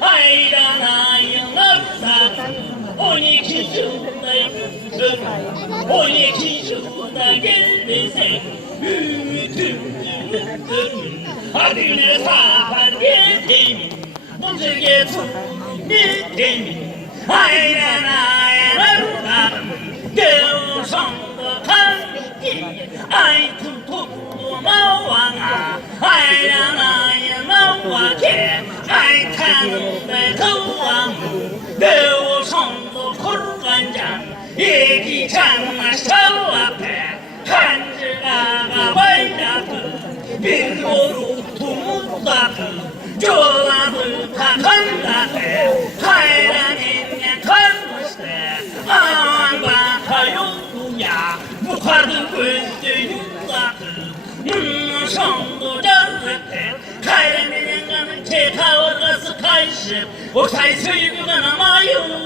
hayran ayılırsa 12 yıldayım 12 yılda gelmesek ümütümdür. Hadi ne sefer gideyim bu ceket gideyim hayran ayılırsa görsem de kalbim ay tuttuğuma vana hayran ayılırsa ay tanrı kıvam 배우성도 고르간장 얘기 장마셔 앞에 간지가가 말다그 밀고로 두무다그 조합을 타간다그 하이라니냐 간무스테 아방바하요구야 무화든 글쎄 육다그 성도 저렇게 하이라니냐 가는 제타워가서 가이십 오사이 수입가 남아요